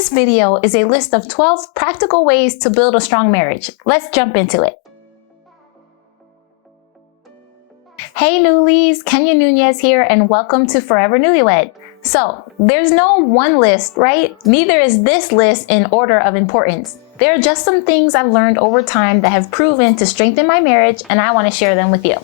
This video is a list of 12 practical ways to build a strong marriage. Let's jump into it. Hey newlies, Kenya Nunez here and welcome to Forever Newlywed. So, there's no one list, right? Neither is this list in order of importance. There are just some things I've learned over time that have proven to strengthen my marriage, and I want to share them with you.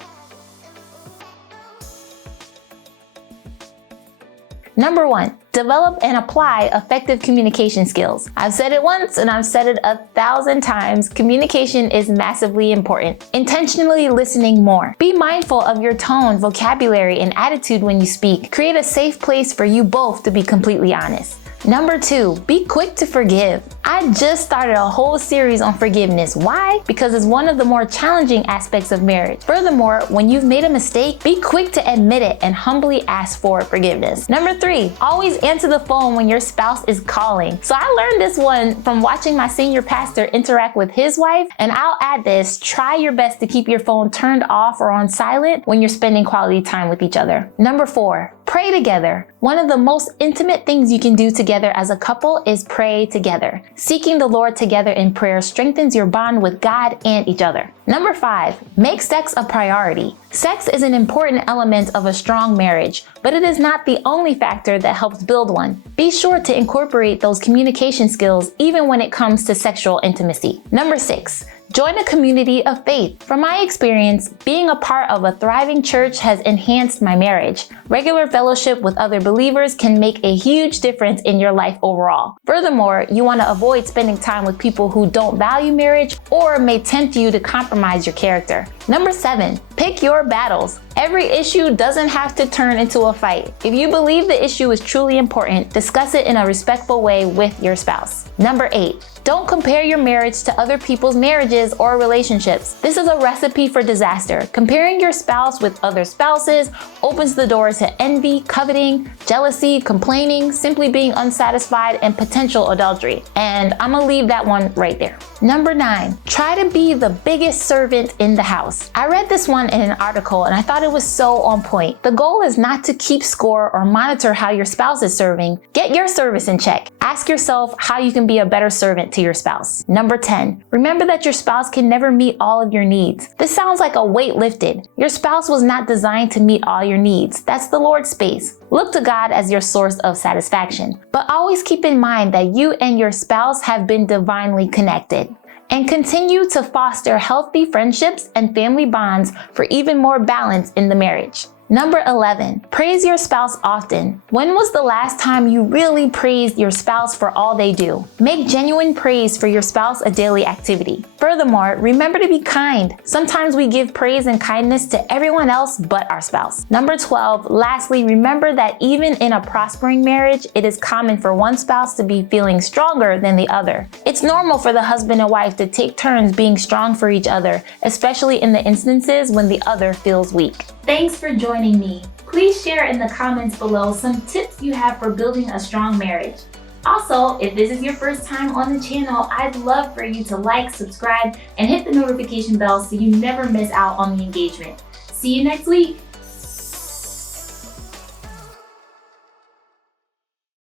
Number 1, develop and apply effective communication skills. I've said it once and I've said it 1,000 times. Communication is massively important. Intentionally listening more. Be mindful of your tone, vocabulary, and attitude when you speak. Create a safe place for you both to be completely honest. Number 2, be quick to forgive. I just started a whole series on forgiveness. Why? Because it's one of the more challenging aspects of marriage. Furthermore, when you've made a mistake, be quick to admit it and humbly ask for forgiveness. Number 3, always answer the phone when your spouse is calling. So I learned this one from watching my senior pastor interact with his wife, and I'll add this: try your best to keep your phone turned off or on silent when you're spending quality time with each other. Number 4, pray together. One of the most intimate things you can do together as a couple is pray together. Seeking the Lord together in prayer strengthens your bond with God and each other. Number 5, make sex a priority. Sex is an important element of a strong marriage, but it is not the only factor that helps build one. Be sure to incorporate those communication skills even when it comes to sexual intimacy. Number 6, join a community of faith. From my experience, being a part of a thriving church has enhanced my marriage. Regular fellowship with other believers can make a huge difference in your life overall. Furthermore, you want to avoid spending time with people who don't value marriage or may tempt you to compromise your character. Number 7, pick your battles. Every issue doesn't have to turn into a fight. If you believe the issue is truly important, discuss it in a respectful way with your spouse. Number 8, don't compare your marriage to other people's marriages or relationships. This is a recipe for disaster. Comparing your spouse with other spouses opens the door to envy, coveting, jealousy, complaining, simply being unsatisfied, and potential adultery. And I'm gonna leave that one right there. Number 9, try to be the biggest servant in the house. I read this one in an article and I thought it was so on point. The goal is not to keep score or monitor how your spouse is serving. Get your service in check. Ask yourself how you can be a better servant to your spouse. Number 10, remember that your spouse can never meet all of your needs. This sounds like a weight lifted. Your spouse was not designed to meet all your needs. That's the Lord's space. Look to God as your source of satisfaction. But always keep in mind that you and your spouse have been divinely connected. And continue to foster healthy friendships and family bonds for even more balance in the marriage. Number 11, praise your spouse often. When was the last time you really praised your spouse for all they do? Make genuine praise for your spouse a daily activity. Furthermore, remember to be kind. Sometimes we give praise and kindness to everyone else but our spouse. Number 12, lastly, remember that even in a prospering marriage, it is common for one spouse to be feeling stronger than the other. It's normal for the husband and wife to take turns being strong for each other, especially in the instances when the other feels weak. Thanks for joining me. Please share in the comments below some tips you have for building a strong marriage. Also, if this is your first time on the channel, I'd love for you to like, subscribe, and hit the notification bell so you never miss out on the engagement. See you next week.